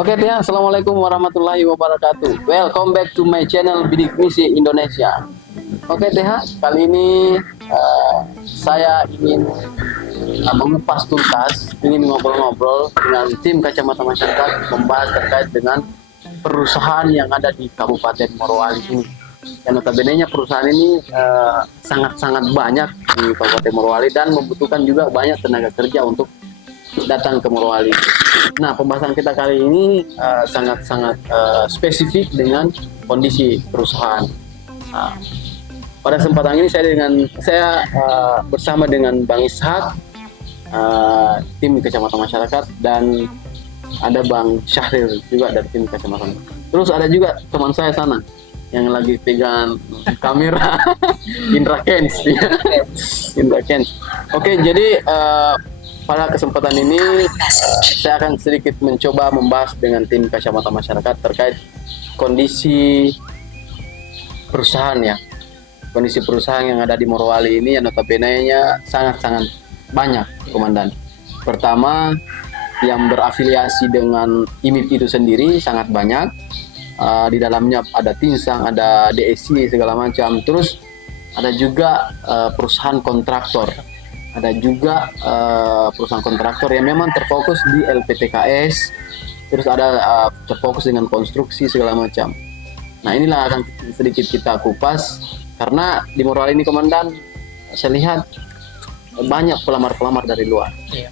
Oke Tia, Assalamualaikum warahmatullahi wabarakatuh. Welcome back to my channel Bidik Misi Indonesia. Oke Tia, kali ini saya ingin mengupas tuntas, ingin ngobrol-ngobrol dengan tim kacamata masyarakat, membahas terkait dengan perusahaan yang ada di Kabupaten Morowali ini. Dan notabene perusahaan ini sangat-sangat banyak di Kabupaten Morowali dan membutuhkan juga banyak tenaga kerja untuk datang ke Morowali. Nah, pembahasan kita kali ini sangat-sangat spesifik dengan kondisi perusahaan. Nah, pada kesempatan ini saya bersama dengan Bang Ishak, tim kacamata masyarakat, dan ada Bang Syahril juga dari tim kacamata. Terus ada juga teman saya sana yang lagi pegang kamera, Indra Kens. Indra Kens. Oke, jadi pada kesempatan ini saya akan sedikit mencoba membahas dengan tim kacamata masyarakat terkait kondisi perusahaan ya. Kondisi perusahaan yang ada di Morowali ini yang notabene-nya sangat-sangat banyak, Komandan. Pertama, yang berafiliasi dengan IMIP itu sendiri sangat banyak. Di dalamnya ada Tinsang, ada DSI segala macam. Terus ada juga perusahaan kontraktor. Ada juga perusahaan kontraktor yang memang terfokus di LPTKS, terus ada terfokus dengan konstruksi segala macam. Nah, inilah akan sedikit kita kupas, karena di Morowali ini, Komandan, saya lihat banyak pelamar-pelamar dari luar. Iya.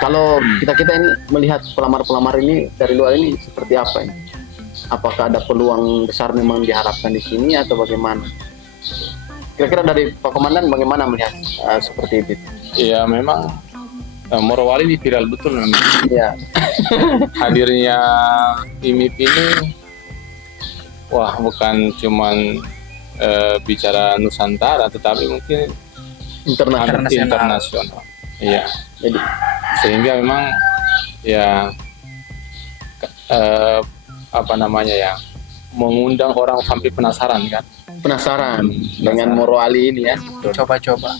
Kalau kita ini melihat pelamar-pelamar ini dari luar ini seperti apa ini? Apakah ada peluang besar memang diharapkan di sini atau bagaimana? Kira-kira dari Pak Komandan bagaimana melihat seperti itu? Iya, memang Morowali ini viral betul memang. Iya. Hadirnya IMIP ini, wah, bukan cuman bicara Nusantara, tetapi mungkin internasional. Iya. Jadi sehingga memang ya mengundang orang sampai penasaran kan. Penasaran dengan Morowali ini ya, coba-coba.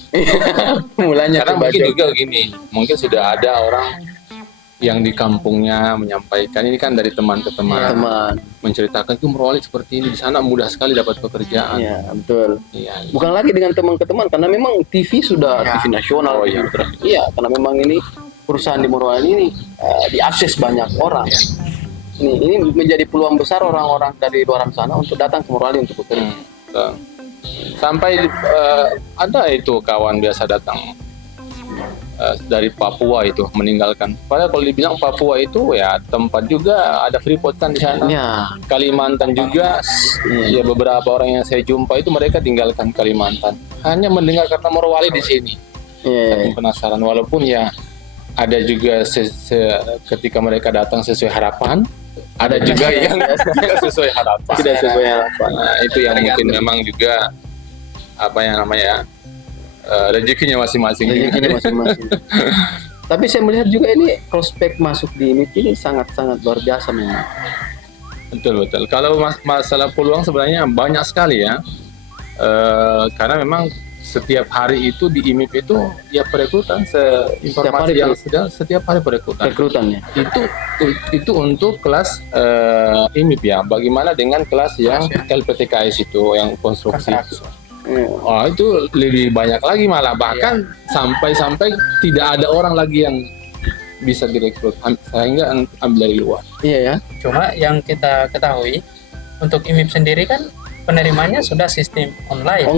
Mulanya karena coba-coba. mungkin juga gini, mungkin sudah ada orang yang di kampungnya menyampaikan, ini kan dari teman ke teman menceritakan itu Morowali seperti ini, di sana mudah sekali dapat pekerjaan. Iya, betul. Iya. Bukan lagi dengan teman ke teman, karena memang TV sudah TV nasional. Iya, karena memang ini perusahaan di Morowali ini diakses banyak orang. Ini menjadi peluang besar orang-orang dari luar sana untuk datang ke Morowali untuk bekerja. Sampai ada itu kawan biasa datang dari Papua itu meninggalkan. Padahal kalau dibilang Papua itu ya tempat juga ada Freeport kan di sana. Ya. Kalimantan juga. Ya, beberapa orang yang saya jumpa itu mereka tinggalkan Kalimantan. Hanya mendengar kata Morowali di sini. Saking penasaran. Walaupun ya ada juga ketika mereka datang sesuai harapan. Ada juga yang tidak sesuai harapan. Tidak sesuai harapan. Nah, itu yang mungkin memang juga rezekinya masing-masing. Tapi saya melihat juga ini prospek masuk di IMIP ini sangat-sangat luar biasa memang. Betul. Kalau masalah peluang sebenarnya banyak sekali ya. Karena memang setiap hari itu di IMIP itu ya perekrutan, informasi yang sudah setiap hari perekrutannya itu untuk kelas IMIP ya. Bagaimana dengan kelas yang LPTKS itu yang konstruksi itu lebih banyak lagi, malah bahkan sampai tidak ada orang lagi yang bisa direkrut sehingga ambil dari luar. Iya ya. Cuma yang kita ketahui untuk IMIP sendiri kan penerimanya sudah sistem online.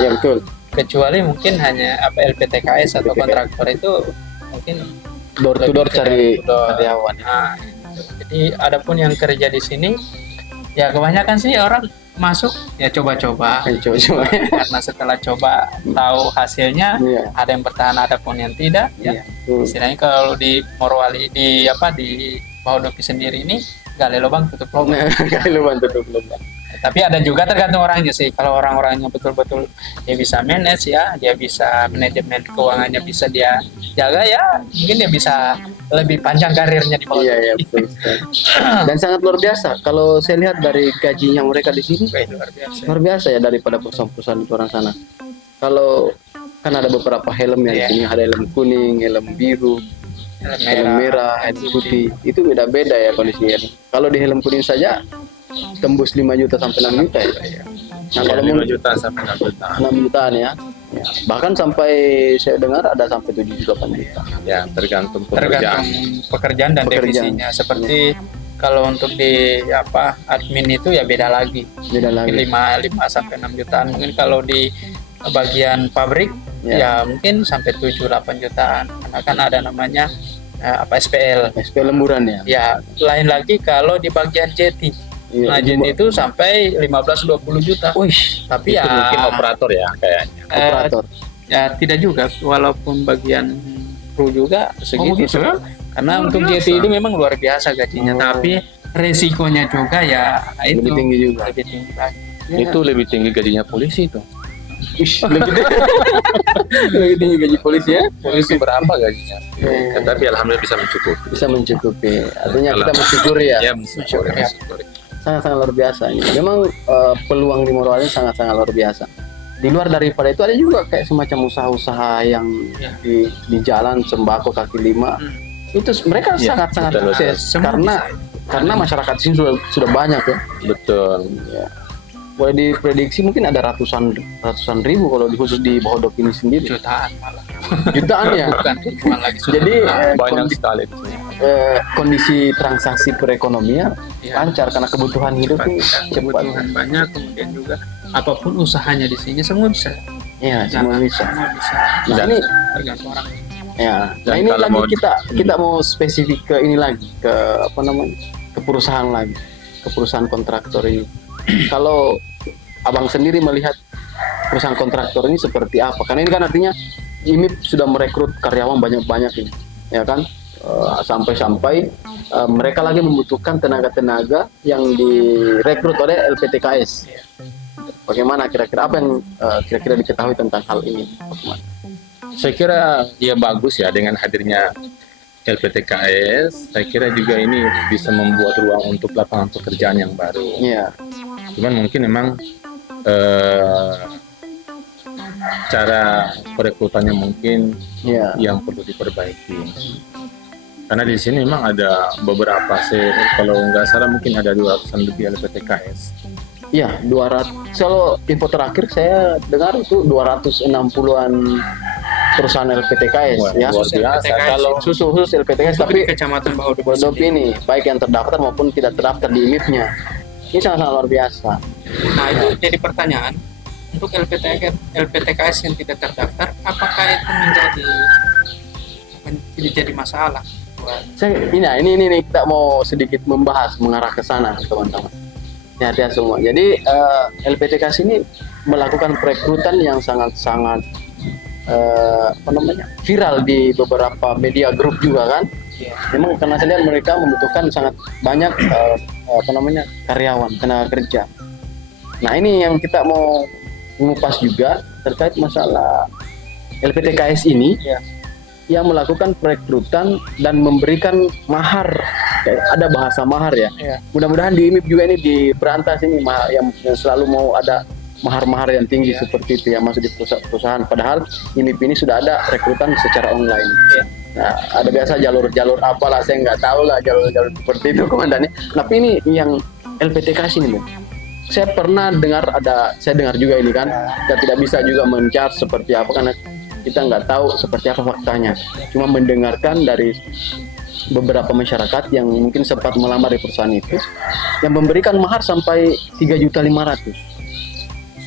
Ya betul. Kecuali mungkin hanya LPTKS atau kontraktor itu mungkin door to door cari karyawan. Nah, jadi adapun yang kerja di sini ya kebanyakan sih orang masuk ya coba-coba. Karena setelah coba tahu hasilnya, ada yang bertahan, ada pun yang tidak. Ya. Istilahnya kalau di Morowali di Bahodopi sendiri ini gali lubang tutup lubang. Tapi ada juga tergantung orangnya sih. Kalau orang-orangnya betul-betul dia bisa manage ya, dia bisa manajemen keuangannya bisa dia jaga ya, mungkin dia bisa lebih panjang karirnya di bawah. Iya, betul. Dan sangat luar biasa. Kalau saya lihat dari gajinya mereka di sini, luar biasa ya daripada perusahaan-perusahaan di luar sana. Kalau kan ada beberapa helm yang di sini, ada helm kuning, helm biru. helm merah, helm putih. Itu beda-beda ya kondisinya. Kalau di helm kuning saja tembus 5 juta sampai 6 juta ya. Nah, kalau 5 juta sampai 6 juta. 6 jutaan ya. Ya, bahkan sampai saya dengar ada sampai 7 juta 8 juta. Ya, tergantung Tergantung pekerjaan dan Pekerjaan. divisinya. Seperti kalau untuk di admin itu ya beda lagi. Beda lagi. 5 sampai 6 jutaan. Mungkin kalau di bagian pabrik ya mungkin sampai 7-8 jutaan. Karena kan ada namanya SPL. SPL lemburan ya. Ya, lain lagi kalau di bagian JT. Iya, Nah, JT itu sampai 15-20 juta. Wih, Tapi itu ya mungkin operator ya kayaknya. operator. ya tidak juga, walaupun bagian kru juga segitu. gitu ya? Karena Luar untuk biasa. JT itu memang luar biasa gajinya, tapi resikonya juga ya itu Lebih tinggi juga. lebih tinggi lagi. Itu lebih tinggi gajinya polisi tuh. Lebih tinggi gaji polisi ya. Polisi berapa gajinya? Ya, Tapi alhamdulillah bisa mencukupi. bisa mencukupi. Artinya kita mensyukuri ya. Ya, mensyukuri. Sangat-sangat luar biasa ini. Memang peluang di Morowali sangat-sangat luar biasa. Di luar daripada itu ada juga kayak semacam usaha-usaha yang Ya. di jalan sembako kaki lima. Itu mereka Ya, sangat-sangat betul, sukses Semua karena bisa. karena masyarakat di sini sudah banyak ya. Betul. Ya. Boleh diprediksi mungkin ada ratusan ribu kalau khusus di Bahodok ini sendiri. Jutaan malah. Jutaan ya. Bukan ribuan lagi. Jadi Banyak sekali di sini. kondisi transaksi perekonomian Ya. lancar karena kebutuhan hidup ini cepat. Kebutuhan banyak, kemudian juga apapun usahanya di sini semua bisa. Ya, semua bisa. Semua bisa. Nah, ini Tergantung orang. ya. Nah, Dan ini kalau lagi mau- kita mau spesifik ke ini lagi ke apa namanya? Ke perusahaan lagi. Ke perusahaan kontraktor ini. Kalau Abang sendiri melihat perusahaan kontraktor ini seperti apa? Karena ini kan artinya IMIP sudah merekrut karyawan banyak-banyak ini, ya kan? Sampai-sampai mereka lagi membutuhkan tenaga-tenaga yang direkrut oleh LPTKS. Bagaimana kira-kira apa yang kira-kira diketahui tentang hal ini? Bagaimana? Saya kira ya bagus ya dengan hadirnya LPTKS. Saya kira juga ini bisa membuat ruang untuk lapangan pekerjaan yang baru. Iya, Cuman mungkin memang cara perekrutannya mungkin iya, yang perlu diperbaiki. Karena di sini memang ada beberapa kalau nggak salah mungkin ada 200-an lebih LPTKS. iya. 200. Kalau info terakhir saya dengar itu 260-an perusahaan LPTKS Wah, ya. luar biasa. LPTKS. Kalau Khusus LPTKS Tapi tapi di Kecamatan Bahodok Bahodok ini baik yang terdaftar maupun tidak terdaftar di IMIP-nya. Ini sangat-sangat luar biasa. Nah, itu jadi pertanyaan. Untuk LPTKS yang tidak terdaftar, apakah itu jadi masalah? Ini kita mau sedikit membahas mengarah ke sana teman-teman. Ya semua. Jadi LPTKS ini melakukan perekrutan yang sangat-sangat viral di beberapa media grup juga kan. Ya. Memang karena saya lihat mereka membutuhkan sangat banyak karyawan, tenaga kerja. Nah ini yang kita mau mengupas juga terkait masalah LPTKS ini Ya. yang melakukan perekrutan dan memberikan mahar. Kayak ada bahasa mahar ya. Ya. Mudah-mudahan di IMIP juga ini di berantas ini yang selalu mau ada mahar-mahar yang tinggi Ya. seperti itu yang masuk di perusahaan. Padahal IMIP ini sudah ada rekrutan secara online. Ya. Nah, ada biasa jalur-jalur apalah saya nggak tahu lah jalur-jalur seperti itu komandannya. Tapi ini yang LPTKS ini, Bang. Saya dengar juga ini kan. Kita tidak bisa juga men-charge seperti apa karena kita nggak tahu seperti apa faktanya. Cuma mendengarkan dari beberapa masyarakat yang mungkin sempat melamar di perusahaan itu yang memberikan mahar sampai 3.500.000.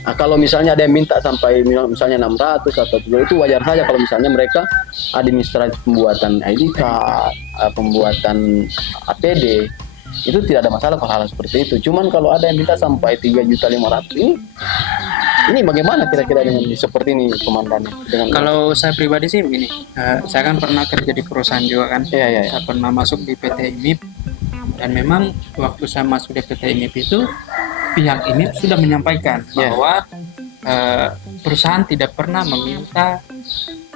Nah, kalau misalnya ada yang minta sampai misalnya 600 atau itu wajar saja kalau misalnya mereka administrasi pembuatan ID card, pembuatan APD itu tidak ada masalah kalau hal seperti itu. Cuman kalau ada yang minta sampai 3.500.000 ini bagaimana kira-kira dengan seperti ini komandan? Kalau saya pribadi sih begini, saya kan pernah kerja di perusahaan juga kan. Iya. Saya pernah masuk di PT IMIP dan memang waktu saya masuk di PT IMIP itu pihak IMIP sudah menyampaikan bahwa perusahaan tidak pernah meminta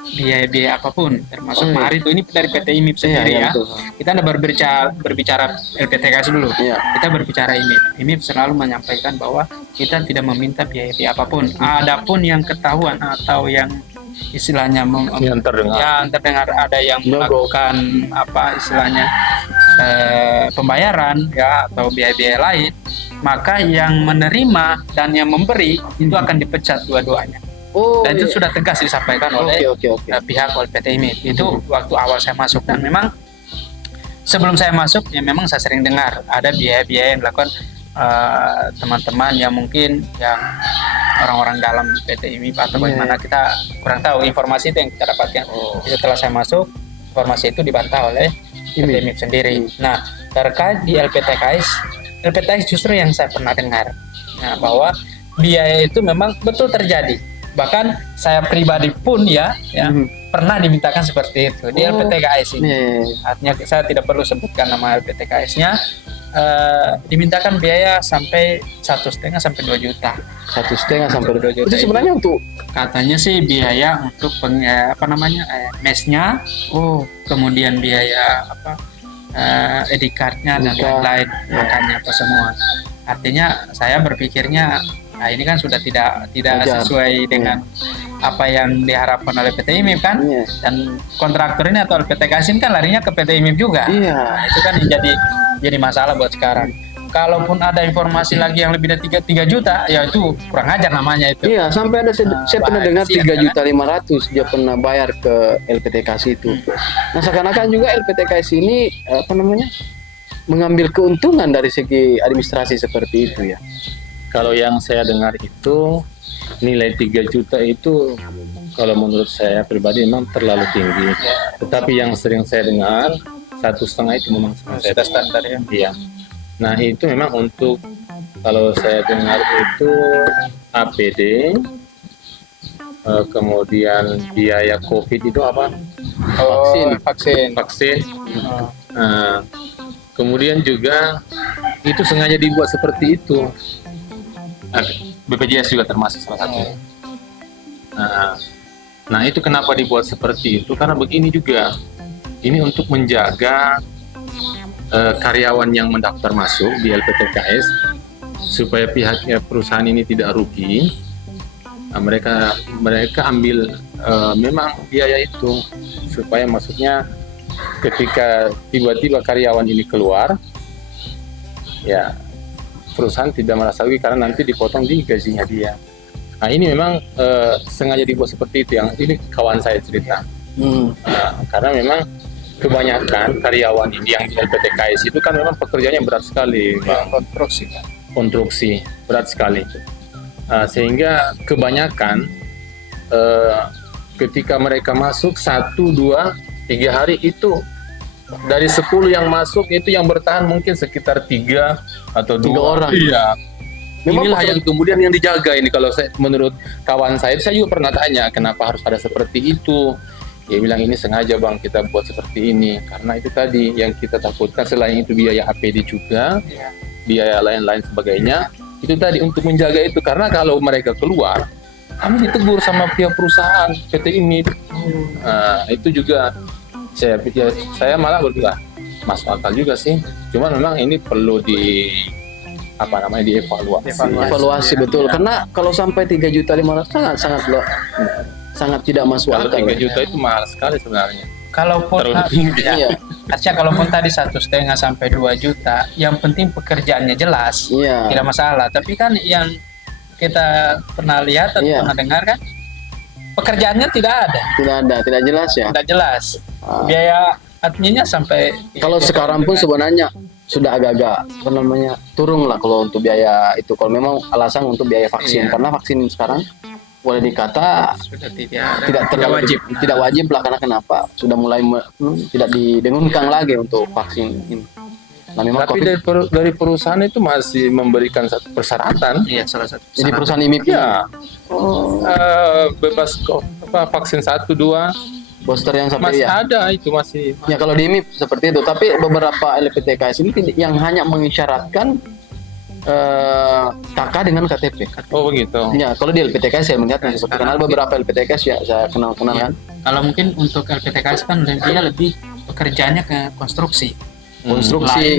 biaya-biaya apapun termasuk mahar itu. Ini dari PT IMIP sendiri ya. Betul. Kita ada berbicara LPTKS dulu. Iya. Kita berbicara IMIP. IMIP selalu menyampaikan bahwa kita tidak meminta biaya-biaya apapun. Adapun yang ketahuan atau yang istilahnya yang terdengar. yang terdengar ada yang melakukan apa istilahnya pembayaran ya atau biaya-biaya lain, maka yang menerima dan yang memberi itu akan dipecat dua-duanya. Dan itu sudah tegas disampaikan oleh pihak PT IMIP. Itu waktu awal saya masuk, dan memang sebelum saya masuk ya memang saya sering dengar ada biaya-biaya yang dilakukan teman-teman yang mungkin yang orang-orang dalam PT IMIP atau bagaimana, kita kurang tahu. Informasi itu yang kita dapatkan. Setelah saya masuk, informasi itu dibantah oleh PT IMIP sendiri. Nah, terkait di LPTKS justru yang saya pernah dengar, nah, bahwa biaya itu memang betul terjadi. Bahkan saya pribadi pun pernah dimintakan seperti itu di LPTKS ini. Artinya saya tidak perlu sebutkan nama LPTKS-nya. Dimintakan biaya sampai 1,5 sampai 2 juta. 1,5 sampai 2 juta. Itu sebenarnya untuk, katanya sih biaya untuk mesnya, kemudian biaya ID card-nya dan lain-lain, makanya apa semua. Artinya saya berpikirnya ini kan sudah tidak sesuai dengan apa yang diharapkan oleh PT IMIP kan, dan kontraktor ini atau LPTKS ini kan larinya ke PT IMIP juga. Nah, itu kan jadi masalah buat sekarang. Kalaupun ada informasi lagi yang lebih dari 3 juta, ya itu kurang ajar namanya itu. Iya, sampai ada saya pernah dengar 3.500.000 dia pernah bayar ke LPTKS itu. Nah, seakan-akan juga LPTKS ini mengambil keuntungan dari segi administrasi seperti itu ya. Kalau yang saya dengar itu nilai 3 juta itu kalau menurut saya pribadi memang terlalu tinggi. Tetapi yang sering saya dengar 1,5 itu memang sudah standar ya. Iya. Nah, itu memang untuk, kalau saya dengar itu APD, kemudian biaya COVID itu apa? Vaksin. Kemudian juga itu sengaja dibuat seperti itu. BPJS juga termasuk salah satu. Nah, itu kenapa dibuat seperti itu? Karena begini juga, ini untuk menjaga karyawan yang mendaftar masuk di LPTKS supaya pihaknya perusahaan ini tidak rugi. Nah, mereka ambil memang biaya itu supaya maksudnya ketika tiba-tiba karyawan ini keluar, ya perusahaan tidak merasa rugi karena nanti dipotong di gajinya dia. Nah, ini memang sengaja dibuat seperti itu, yang ini kawan saya cerita. Karena memang kebanyakan karyawan ini yang di LPTKS itu kan memang pekerjaannya berat sekali, konstruksi berat sekali, sehingga kebanyakan ketika mereka masuk 1, 2, 3 hari itu dari 10 yang masuk itu yang bertahan mungkin sekitar 3 atau 2 orang. Iya. Inilah yang kemudian yang dijaga ini. Kalau menurut kawan saya juga pernah tanya kenapa harus ada seperti itu. Dia bilang ini sengaja bang kita buat seperti ini karena itu tadi yang kita takutkan, selain itu biaya APD juga, biaya lain-lain sebagainya, itu tadi untuk menjaga itu, karena kalau mereka keluar kami ditegur sama pihak perusahaan PT IMIP. Itu juga saya malah berbilang masuk akal juga sih, cuman memang ini perlu dievaluasi betul, karena kalau sampai 3.500.000 sangat tidak masuk akal. 3 juta itu mahal sekali sebenarnya. Kalaupun artinya kalaupun tadi 1,5 sampai 2 juta, yang penting pekerjaannya jelas, tidak masalah. Tapi kan yang kita pernah lihat atau pernah dengar kan, pekerjaannya tidak jelas ya. Tidak jelas. Biaya adminnya sampai. Kalau sekarang pun sebenarnya sudah agak-agak turun lah kalau untuk biaya itu. Kalau memang alasan untuk biaya vaksin, karena vaksin sekarang boleh dikata sudah tidak wajib lah, karena kenapa sudah mulai tidak didengungkan lagi untuk vaksin ini. Nah, memang tapi dari perusahaan itu masih memberikan satu persyaratan. Iya, salah satu. Jadi perusahaan IMIP bebas vaksin 1, 2 booster yang sampai masih ada itu masih. Ya kalau di IMIP seperti itu, tapi beberapa LPTKS ini yang hanya mengisyaratkan KK dengan KTP. Oh begitu. Ya, kalau di LPTKS saya melihat karena beberapa LPTKS ya saya kenal kan. Kalau mungkin untuk LPTKS kan dia lebih pekerjaannya ke konstruksi.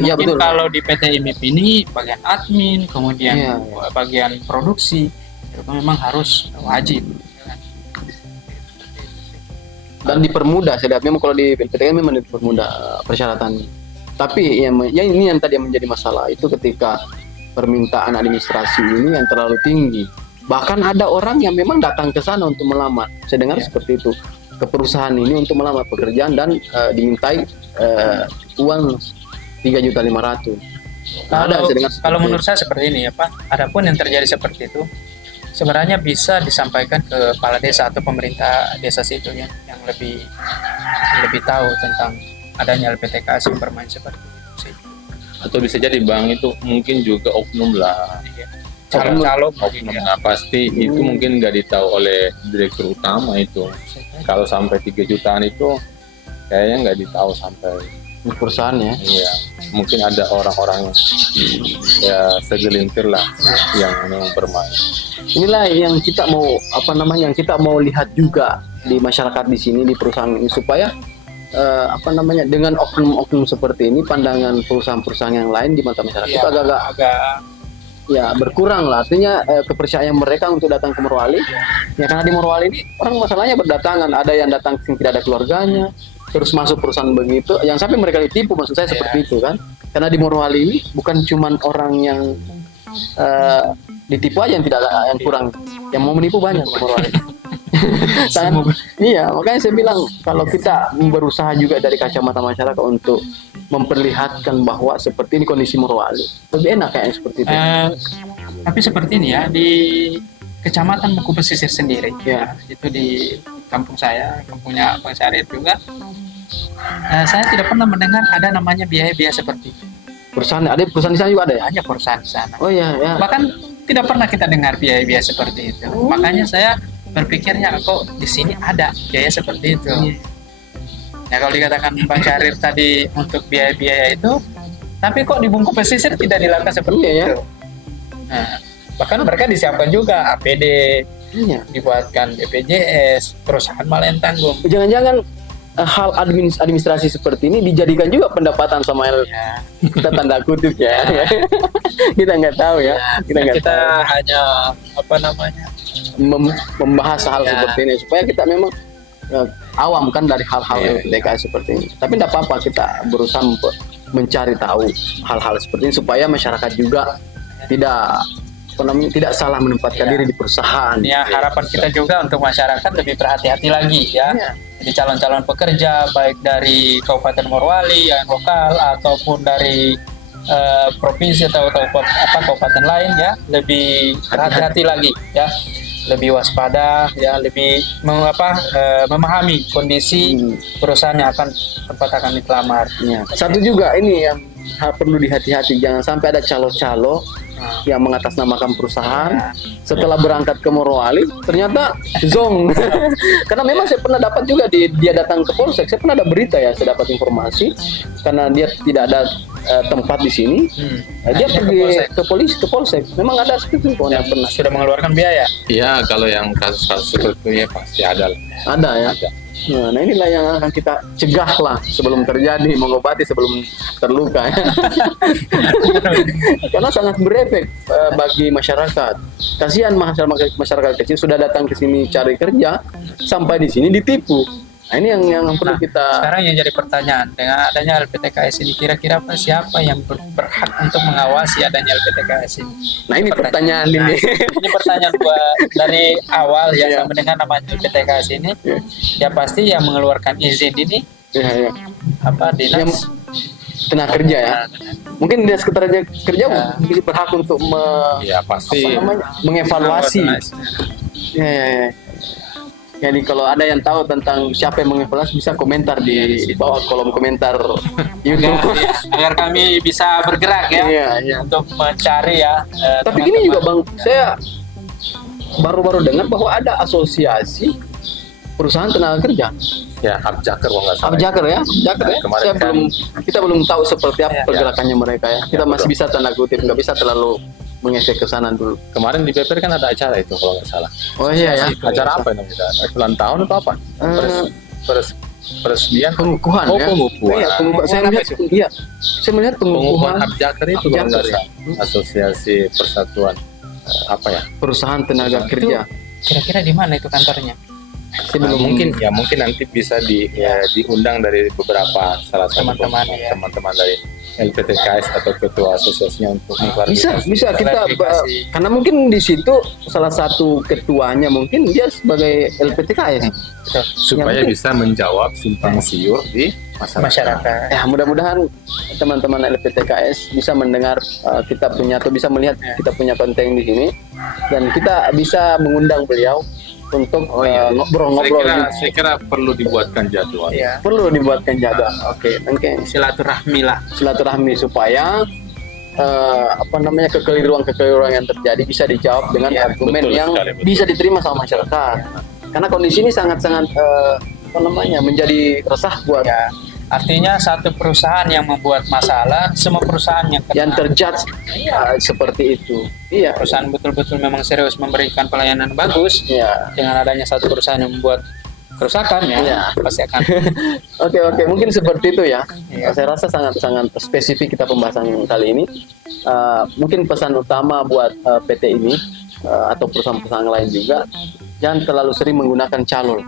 Ya betul. Kalau di PT IMIP ini bagian admin, kemudian bagian produksi itu memang harus wajib. dan dipermudah. Saya lihat memang kalau di LPTK memang dipermudah persyaratan. Tapi yang ini yang tadi yang menjadi masalah itu ketika permintaan administrasi ini yang terlalu tinggi. Bahkan ada orang yang memang datang ke sana untuk melamar. Saya dengar seperti itu, ke perusahaan ini untuk melamar pekerjaan dan dimintai uang 3.500.000. Kalau menurut saya seperti ini ya Pak, adapun yang terjadi seperti itu sebenarnya bisa disampaikan ke kepala desa atau pemerintah desa situ yang lebih tahu tentang adanya LPTKS yang bermain seperti itu sih. Atau bisa jadi Bang itu mungkin juga oknum lah. Calon-calon oknum. Nah, pasti itu mungkin nggak ditahu oleh direktur utama itu. Kalau sampai 3 jutaan itu kayaknya nggak ditahu sampai perusahaannya. Iya, mungkin ada orang-orang ya segelintir lah yang memang bermain. Inilah yang kita mau yang kita mau lihat juga di masyarakat di sini, di perusahaan ini, supaya dengan oknum-oknum seperti ini pandangan perusahaan-perusahaan yang lain di mata masyarakat itu agak ya berkurang lah. Artinya kepercayaan mereka untuk datang ke Morowali ya, karena di Morowali ini orang masalahnya berdatangan, ada yang datang tidak ada keluarganya terus masuk perusahaan begitu, yang sampai mereka ditipu, maksud saya seperti itu kan. Karena di Morowali ini bukan cuman orang yang ditipu aja yang tidak ada, yang kurang, yang mau menipu banyak di Morowali. Iya, makanya saya bilang kalau kita berusaha juga dari kacamata masyarakat untuk memperlihatkan bahwa seperti ini kondisi Morowali, lebih enak kayak seperti itu. Tapi seperti ini ya, di Kecamatan Buku Pesisir sendiri, ya, itu di kampung saya, kampungnya Bang Syarif juga, saya tidak pernah mendengar ada namanya biaya-biaya seperti itu. Perusahaan di sana juga ada ya? Hanya perusahaan di sana. Oh iya, ya. Bahkan tidak pernah kita dengar biaya-biaya seperti itu. Makanya saya berpikirnya kok di sini ada biaya seperti itu. Nah, kalau dikatakan Bang Syarif tadi untuk biaya-biaya itu, tapi kok di Bungku Pesisir tidak dilakukan seperti itu. Nah, bahkan mereka disiapkan juga APD, dibuatkan BPJS, perusahaan malah yang tanggung. Jangan-jangan hal administrasi seperti ini dijadikan juga pendapatan sama kita tanda kutip ya. Kita nggak tahu ya. Kita hanya membahas hal seperti ini supaya kita memang awam kan dari hal-hal LPTKS seperti ini. Tapi tidak apa-apa, kita berusaha mencari tahu hal-hal seperti ini supaya masyarakat juga tidak salah menempatkan diri di perusahaan. Ya, harapan kita juga untuk masyarakat lebih berhati-hati lagi ya. Jadi calon-calon pekerja baik dari Kabupaten Morowali yang lokal ataupun dari provinsi atau kabupaten lain ya, lebih berhati-hati lagi ya. Lebih waspada ya, lebih memahami kondisi perusahaan yang tempat akan dilamar. Ya. Satu juga ini yang perlu dihati-hati, jangan sampai ada calo-calo yang mengatasnamakan perusahaan setelah berangkat ke Morowali ternyata zong. Karena memang saya pernah dapat juga dia datang ke Polsek, saya pernah ada berita ya, saya dapat informasi karena dia tidak ada tempat di sini, dia pergi ke Polsek. Memang ada seperti itu. Pernah sudah mengeluarkan biaya. Iya, kalau yang kasus-kasus seperti itu pasti ada. Ada ya. Nah, inilah yang akan kita cegah lah sebelum terjadi, mengobati sebelum terluka. Karena sangat berefek bagi masyarakat. Kasihan masyarakat kecil sudah datang ke sini cari kerja, sampai di sini ditipu. Nah, ini yang perlu kita. Sekarang yang jadi pertanyaan, dengan adanya LPTKS ini, kira-kira siapa yang berhak untuk mengawasi adanya LPTKS ini? Nah, ini pertanyaan ini. Ini pertanyaan dari awal ya, saya mendengar namanya LPTKS ini, ya pasti yang mengeluarkan izin ini dinas tenaga kerja ya. Mungkin dinas ketenaga kerja berhak untuk pasti mengevaluasi. Ya. Jadi kalau ada yang tahu tentang siapa yang mengevaluasi bisa komentar di bawah kolom komentar YouTube agar kami bisa bergerak untuk mencari ya. Tapi ini juga Bang, saya baru-baru dengar bahwa ada asosiasi perusahaan tenaga kerja. Ya, Abjaker kalau nggak salah. Abjaker ya. Kita belum tahu seperti apa pergerakannya mereka ya. Kita masih bisa tanda kutip, nggak bisa terlalu mengecek ke sana dulu. Kemarin di PPR kan ada acara itu kalau nggak salah. Oh iya ya. Acara apa namanya? Ulang tahun atau apa? Peresmian pengukuhan ya. Pengukuhan. Saya melihat pengukuhan Abjaker itu kalau nggak salah. Asosiasi Persatuan Perusahaan Tenaga Kerja. Kira-kira di mana itu kantornya? mungkin nanti bisa diundang dari beberapa salah satu teman-teman dari LPTKS atau ketua asosiasinya untuk mengklarifikasi. Bisa kita karena mungkin di situ salah satu ketuanya mungkin dia sebagai LPTKS supaya bisa menjawab simpang siur di masyarakat. Ya, mudah-mudahan teman-teman LPTKS bisa mendengar kita punya atau bisa melihat kita punya konten di sini dan kita bisa mengundang beliau untuk ngobrol-ngobrol. Saya kira perlu dibuatkan jadwal. Ya. Perlu dibuatkan jadwal. Oke. Silaturahmi supaya kekeliruan yang terjadi bisa dijawab dengan argumen yang bisa diterima sama masyarakat. Karena kondisi ini sangat-sangat menjadi resah buat. Artinya satu perusahaan yang membuat masalah, semua perusahaan yang terjudge seperti itu. Iya. Perusahaan betul-betul memang serius memberikan pelayanan bagus. Iya. Dengan adanya satu perusahaan yang membuat kerusakan pasti akan. Oke, mungkin seperti itu ya. Saya rasa sangat-sangat spesifik kita pembahasan kali ini. Mungkin pesan utama buat PT ini atau perusahaan-perusahaan lain juga, jangan terlalu sering menggunakan calo.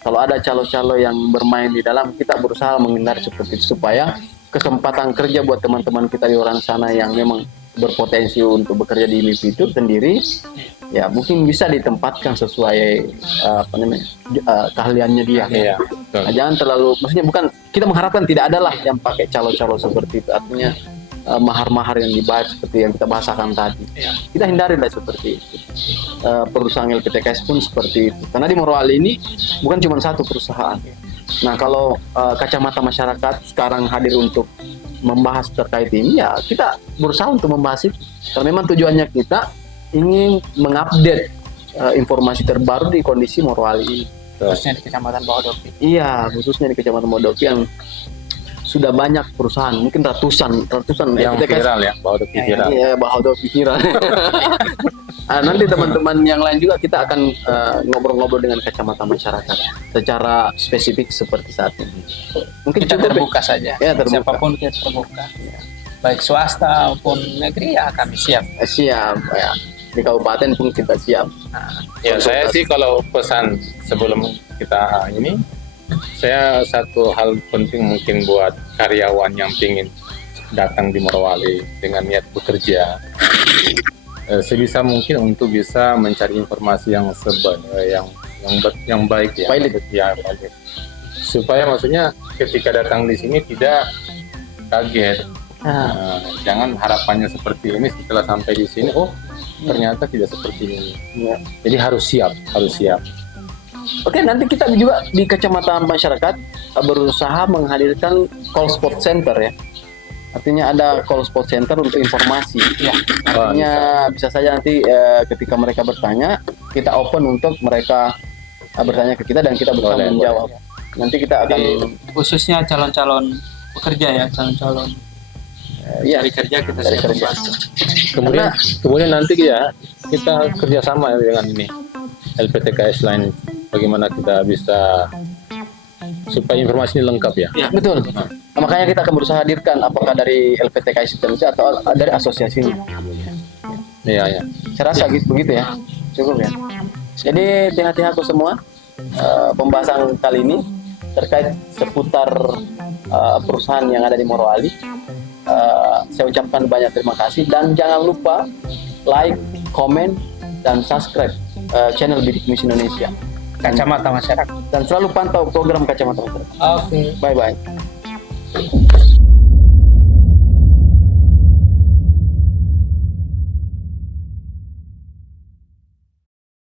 Kalau ada calo-calo yang bermain di dalam, kita berusaha menghindari seperti itu supaya kesempatan kerja buat teman-teman kita di luar sana yang memang berpotensi untuk bekerja di MIP itu sendiri, ya mungkin bisa ditempatkan sesuai keahliannya dia. Nah, jangan terlalu, maksudnya bukan kita mengharapkan tidak ada lah yang pakai calo-calo seperti itu, artinya mahar-mahar yang dibahas seperti yang kita bahasakan tadi. Kita hindari lah seperti itu. Perusahaan LPTKS pun seperti itu. Karena di Morowali ini bukan cuma satu perusahaan. Nah, kalau kacamata masyarakat sekarang hadir untuk membahas terkait ini, ya kita berusaha untuk membahas itu. Karena memang tujuannya kita ingin mengupdate informasi terbaru di kondisi Morowali ini. Khususnya di Kecamatan Bahodopi. Iya, khususnya di Kecamatan Bahodopi yang sudah banyak perusahaan, mungkin ratusan yang viral ya, Bahodopi viral. Iya, Bahodopi viral. Nanti teman-teman yang lain juga kita akan ngobrol-ngobrol dengan kacamata masyarakat secara spesifik seperti saat ini. Mungkin kita cukup terbuka saja. Ya, terbuka. Siapapun kita terbuka. Baik swasta maupun negeri kami siap. Siap ya. Di kabupaten pun kita siap. Saya sih kalau pesan sebelum kita ini, saya satu hal penting mungkin buat karyawan yang ingin datang di Morowali dengan niat bekerja, sebisa mungkin untuk bisa mencari informasi yang baik ya, baik. Supaya maksudnya ketika datang di sini tidak kaget. Jangan harapannya seperti ini, setelah sampai di sini ternyata tidak seperti ini. Jadi harus siap. Oke, nanti kita juga di Kacamata Masyarakat berusaha menghadirkan call spot center ya. Artinya ada call spot center untuk informasi. Artinya bisa saja nanti ketika mereka bertanya, kita open untuk mereka bertanya ke kita dan kita berusaha menjawab. Nanti kita akan khususnya calon-calon pekerja ya, calon-calon cari kerja kita siap membantu. Kemudian nanti ya kita kerjasama dengan ini LPTKS lain, bagaimana kita bisa supaya informasi ini lengkap ya. Betul. Makanya kita akan berusaha hadirkan apakah dari LPTKS Indonesia atau dari asosiasi ini. Iya. Saya rasa begitu ya. Cukup ya. Jadi TH-TH semua, pembahasan kali ini terkait seputar perusahaan yang ada di Morowali. Saya ucapkan banyak terima kasih dan jangan lupa like, comment, dan subscribe channel Bidik Misi Indonesia Kacamata Masyarakat, dan selalu pantau program Kacamata Masyarakat. Oke. Bye bye.